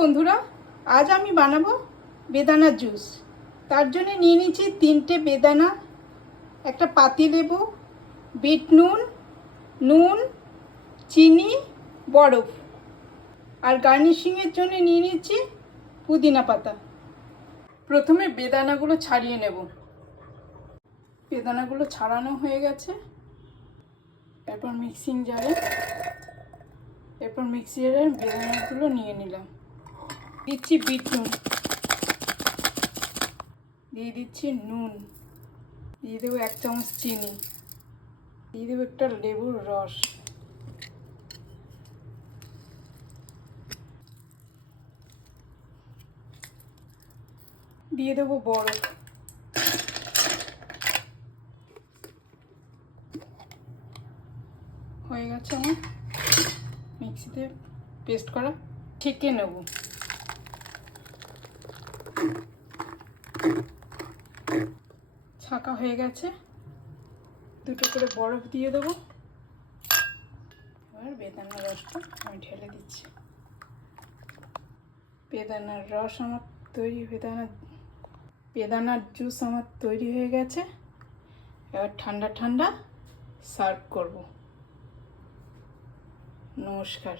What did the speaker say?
বন্ধুরা, আজ আমি বানাবো বেদানার জুস। তার জন্য নিয়ে নিচ্ছি 3টে বেদানা, একটা পাতিলেবু, বিট নুন, নুন, চিনি, বরফ, আর গার্নিশিংয়ের জন্য নিয়ে নিচ্ছি পুদিনা পাতা। প্রথমে বেদানাগুলো ছাড়িয়ে নেব। বেদানাগুলো ছাড়ানো হয়ে গেছে। এরপর মিক্সিং জারে বেদানাগুলো নিয়ে নিলাম। দিচ্ছি বিট নুন, দিয়ে দিচ্ছি নুন, দিয়ে দেবো 1 চামচ চিনি, দিয়ে দেবো একটা লেবুর রস, দিয়ে দেবো বরফ। হয়ে গেছে আমার মিক্সিতে পেস্ট করা। ছেঁকে নেব। ছাঁকা হয়ে গেছে। 2টো করে বরফ দিয়ে দেবো। এবার বেদানার রসটা আমি ঢেলে দিচ্ছি। বেদানার রস আমার তৈরি, বেদানার জুস আমার তৈরি হয়ে গেছে। এবার ঠান্ডা ঠান্ডা সার্ভ করব। নমস্কার।